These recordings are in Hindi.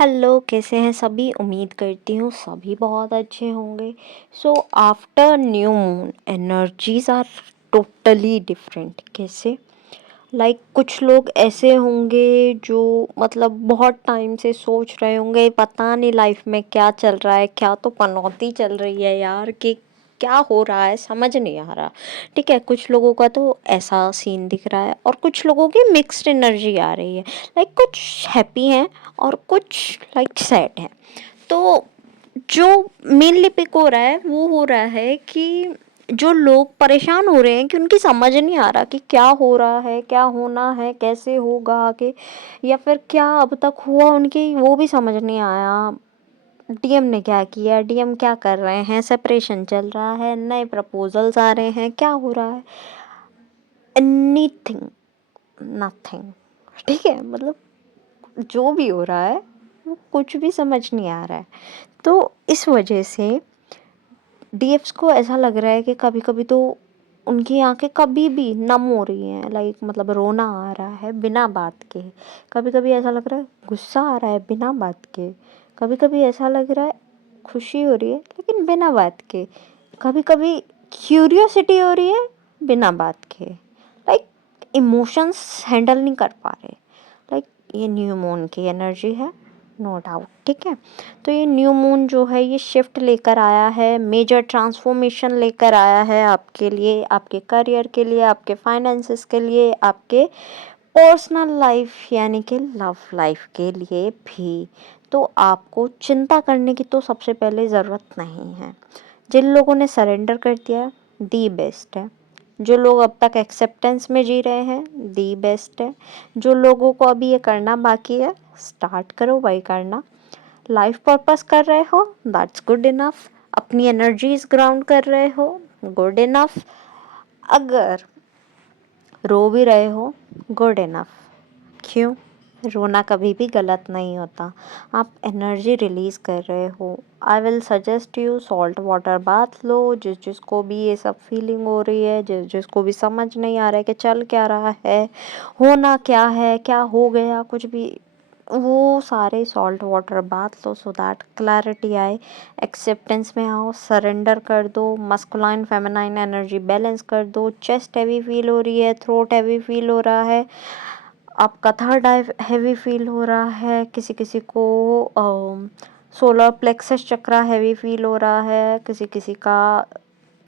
हेलो, कैसे हैं सभी? उम्मीद करती हूँ सभी बहुत अच्छे होंगे। So after new moon energies are totally different. कैसे? कुछ लोग ऐसे होंगे जो मतलब बहुत टाइम से सोच रहे होंगे, पता नहीं लाइफ में क्या चल रहा है, क्या तो पनौती चल रही है यार, कि क्या हो रहा है समझ नहीं आ रहा। ठीक है, कुछ लोगों का तो ऐसा सीन दिख रहा है और कुछ लोगों की मिक्स्ड एनर्जी आ रही है। कुछ हैप्पी हैं और कुछ सैड हैं। तो जो मेनली पिक हो रहा है वो हो रहा है कि जो लोग परेशान हो रहे हैं कि उनकी समझ नहीं आ रहा कि क्या हो रहा है, क्या होना है, कैसे होगा आगे, या फिर क्या अब तक हुआ उनकी वो भी समझ नहीं आया। डीएम ने क्या किया, डीएम क्या कर रहे हैं, सेपरेशन चल रहा है, नए प्रपोजल्स आ रहे हैं, क्या हो रहा है, एनीथिंग, नथिंग। ठीक है, मतलब जो भी हो रहा है वो कुछ भी समझ नहीं आ रहा है। तो इस वजह से डीएफ्स को ऐसा लग रहा है कि कभी कभी तो उनकी आंखें कभी भी नम हो रही हैं, मतलब रोना आ रहा है बिना बात के। कभी कभी ऐसा लग रहा है गुस्सा आ रहा है बिना बात के। कभी कभी ऐसा लग रहा है खुशी हो रही है लेकिन बिना बात के। कभी कभी क्यूरियोसिटी हो रही है बिना बात के। इमोशंस हैंडल नहीं कर पा रहे। ये न्यू मून की एनर्जी है, नो डाउट। ठीक है, तो ये न्यू मून जो है ये शिफ्ट लेकर आया है, मेजर ट्रांसफॉर्मेशन लेकर आया है आपके लिए, आपके करियर के लिए, आपके फाइनेंसेस के लिए, आपके पर्सनल लाइफ यानी कि लव लाइफ के लिए भी। तो आपको चिंता करने की तो सबसे पहले ज़रूरत नहीं है। जिन लोगों ने सरेंडर कर दिया दी बेस्ट है। जो लोग अब तक एक्सेप्टेंस में जी रहे हैं दी बेस्ट है। जो लोगों को अभी ये करना बाकी है स्टार्ट करो वही करना। लाइफ पर्पस कर रहे हो दैट्स गुड इनफ। अपनी एनर्जीज ग्राउंड कर रहे हो गुड इनफ। अगर रो भी रहे हो गुड इनफ। क्यों? रोना कभी भी गलत नहीं होता। आप एनर्जी रिलीज कर रहे हो। I will suggest you salt water bath लो। जिसको भी ये सब फीलिंग हो रही है, जिसको भी समझ नहीं आ रहा है कि चल क्या रहा है, होना क्या है, क्या हो गया, कुछ भी, वो सारे salt water bath low so that clarity आए। एक्सेप्टेंस में आओ, सरेंडर कर दो, मस्कुलाइन फेमिनाइन एनर्जी बैलेंस कर दो। चेस्ट हैवी फील हो रही है, थ्रोट हैवी फील हो रहा है, आपका थर्ड आई हैवी फील हो रहा है, किसी किसी को सोलर प्लेक्सस चक्रा हैवी फील हो रहा है, किसी किसी का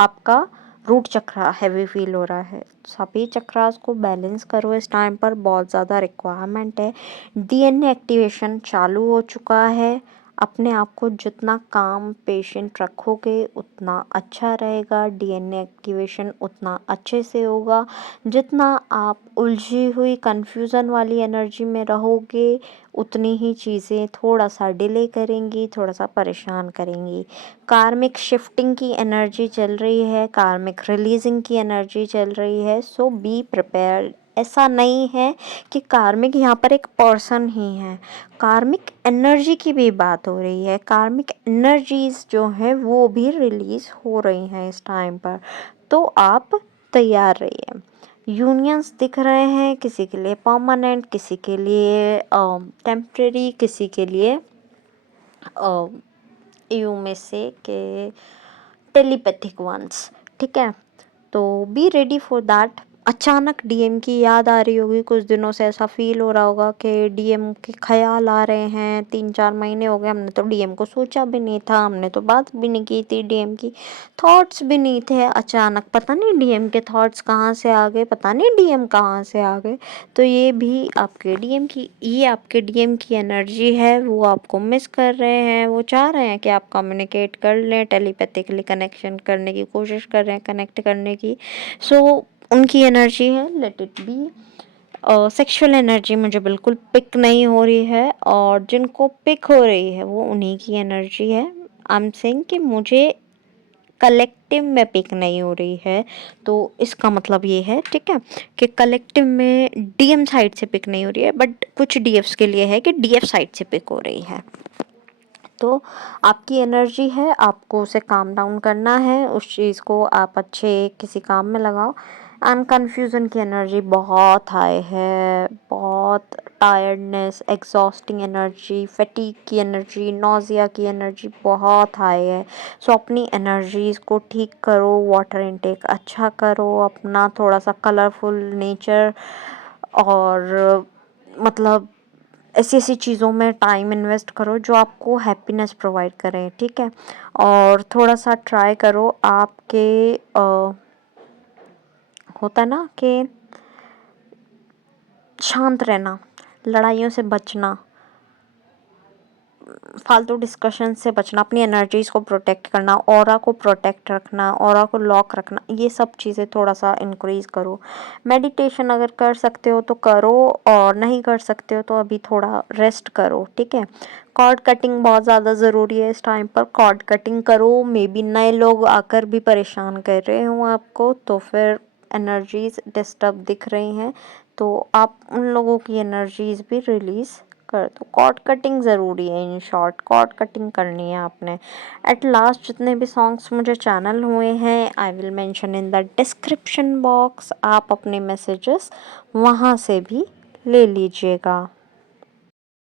आपका रूट चक्रा हैवी फील हो रहा है। सभी चक्रास को बैलेंस करो, इस टाइम पर बहुत ज़्यादा रिक्वायरमेंट है। डीएनए एक्टिवेशन चालू हो चुका है। अपने आप को जितना काम पेशेंट रखोगे उतना अच्छा रहेगा, डीएनए एक्टिवेशन उतना अच्छे से होगा। जितना आप उलझी हुई कन्फ्यूज़न वाली एनर्जी में रहोगे उतनी ही चीज़ें थोड़ा सा डिले करेंगी, थोड़ा सा परेशान करेंगी। कार्मिक शिफ्टिंग की एनर्जी चल रही है, कार्मिक रिलीजिंग की एनर्जी चल रही है। सो बी प्रिपेयर्ड। ऐसा नहीं है कि कार्मिक यहाँ पर एक पर्सन ही है, कार्मिक एनर्जी की भी बात हो रही है। कार्मिक एनर्जीज जो है वो भी रिलीज हो रही हैं इस टाइम पर। तो आप तैयार रहिए। यूनियंस दिख रहे हैं, किसी के लिए परमानेंट, किसी के लिए टेम्परेरी, किसी के लिए यू में से के टेलीपैथिक वंस। ठीक है, तो बी रेडी फॉर दैट। अचानक डीएम की याद आ रही होगी, कुछ दिनों से ऐसा फील हो रहा होगा कि डीएम के ख्याल आ रहे हैं। 3-4 महीने हो गए, हमने तो डीएम को सोचा भी नहीं था, हमने तो बात भी नहीं की थी डीएम की, थॉट्स भी नहीं थे। अचानक पता नहीं डीएम के थॉट्स कहाँ से आ गए, पता नहीं डीएम कहाँ से आ गए। तो ये आपके डीएम की एनर्जी है, वो आपको मिस कर रहे हैं, वो चाह रहे हैं कि आप कम्युनिकेट कर लें, टेलीपैथिकली कनेक्शन करने की कोशिश कर रहे हैं, कनेक्ट करने की। सो उनकी एनर्जी है, let it be. Sexual energy मुझे बिल्कुल पिक नहीं हो रही है, और जिनको पिक हो रही है वो उन्हीं की एनर्जी है। आई एम सेइंग कि मुझे कलेक्टिव में पिक नहीं हो रही है, तो इसका मतलब ये है, ठीक है, कि कलेक्टिव में डीएम साइड से पिक नहीं हो रही है, बट कुछ डीएफ्स के लिए है कि डीएफ साइड से पिक हो रही है। तो आपकी एनर्जी है, आपको उसे काम डाउन करना है, उस चीज़ को आप अच्छे किसी काम में लगाओ। एंड कन्फ्यूज़न की एनर्जी बहुत हाई है, बहुत टायर्डनेस, एग्जॉस्टिंग एनर्जी, फटीग की एनर्जी, नोज़िया की एनर्जी बहुत हाई है। सो अपनी एनर्जीज़ को ठीक करो, वाटर इनटेक अच्छा करो, अपना थोड़ा सा कलरफुल नेचर और मतलब ऐसी ऐसी चीज़ों में टाइम इन्वेस्ट करो जो आपको हैप्पीनेस प्रोवाइड करें, ठीक है। और थोड़ा सा ट्राई करो आपके होता है ना कि शांत रहना, लड़ाइयों से बचना, फालतू डिस्कशन से बचना, अपनी एनर्जीज को प्रोटेक्ट करना, ऑरा को प्रोटेक्ट रखना, ऑरा को लॉक रखना, ये सब चीज़ें थोड़ा सा इंक्रीज करो। मेडिटेशन अगर कर सकते हो तो करो, और नहीं कर सकते हो तो अभी थोड़ा रेस्ट करो, ठीक है। कॉर्ड कटिंग बहुत ज़्यादा ज़रूरी है इस टाइम पर, कॉर्ड कटिंग करो। मे बी नए लोग आकर भी परेशान कर रहे हों आपको, तो फिर एनर्जीज डिस्टर्ब दिख रही हैं, तो आप उन लोगों की एनर्जीज भी रिलीज़ कर दो। कॉर्ड कटिंग ज़रूरी है, इन शॉर्ट कॉर्ड कटिंग करनी है आपने। एट लास्ट जितने भी सॉन्ग्स मुझे चैनल हुए हैं I will mention in the description box, आप अपने मैसेजेस वहाँ से भी ले लीजिएगा।